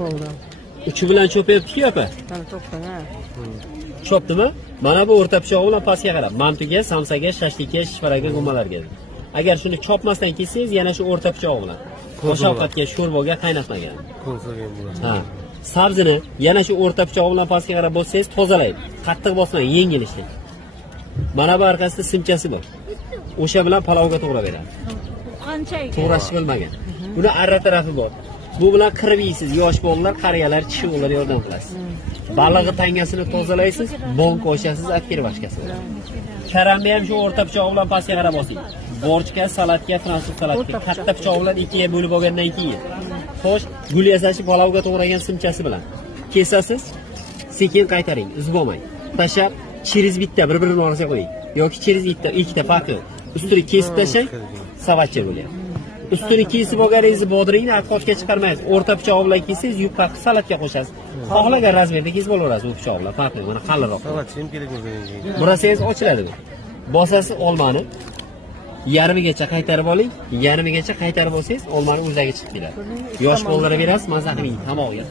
Bo'ldi. Uchi bilan cho'payapti-ku, opa. Mana to'xtang, ha. Chopdimi? Mana bu o'rta pichoq bilan pastga qarab, mantuga, samsaga, shashlikka, shishparaga, gumalarga. Agar shuni chopmasdan kelsangiz, yana shu o'rta pichoq bilan osh-ovqatga, sho'rboga qaynatmagan. Konsergan bo'ladi. Ha. Sabzini yana shu o'rta pichoq bilan pastga qarab bo'lsangiz, tozalaydi. Qattiq bosmang, yengil ishlang. Mana bu orqasida simchasi bor. O'sha bilan palovga to'g'rab beradi. Qancha ekan? To'g'rashni bilmagan. Buni arra tarafi bor. Bu bilan qirib yeysiz, yosh bolalar, qariyalar, chishovlar yordam qilasiz. Balig'i tangasini tozalaysiz, bonk ochasiz, atkirvashkasi bor. Karamni ham shu o'rta pichoq bilan pastga qarab bosing. Borchka, salatga, fransuz salatiga katta pichoq bilan ikkiga bo'lib olgandan keyin. Xo'sh, gul yasashi palovga to'g'ragan simchasi bilan kesasiz, sekin qaytaring, uzib olmang. Tashab, chiriz bitta bir-birini orasiga qo'ying. Yoki chiriz ikkita farqi yo'q. Ustini kesib tashlang, savatcha bo'lyapti. Ustini kesib olganingizni bodringni atqochga chiqarmaysiz. O'rta pichoq bilan kessangiz, yupqa salatga qo'shasiz. Xohlagan razmerda kesib olaverasiz u pichoq bilan, farqi yo'q. Mana qalliroq. Salat ham kerak bo'lgan. Burasangiz ochiladi bu. Bosasiz olmani yarmigacha qaytarib oling, yarmigacha qaytarib olsangiz, olmani o'zagi chiqib keladi. Yosh bolalarga berasiz, mazza qiling, tamog'iga.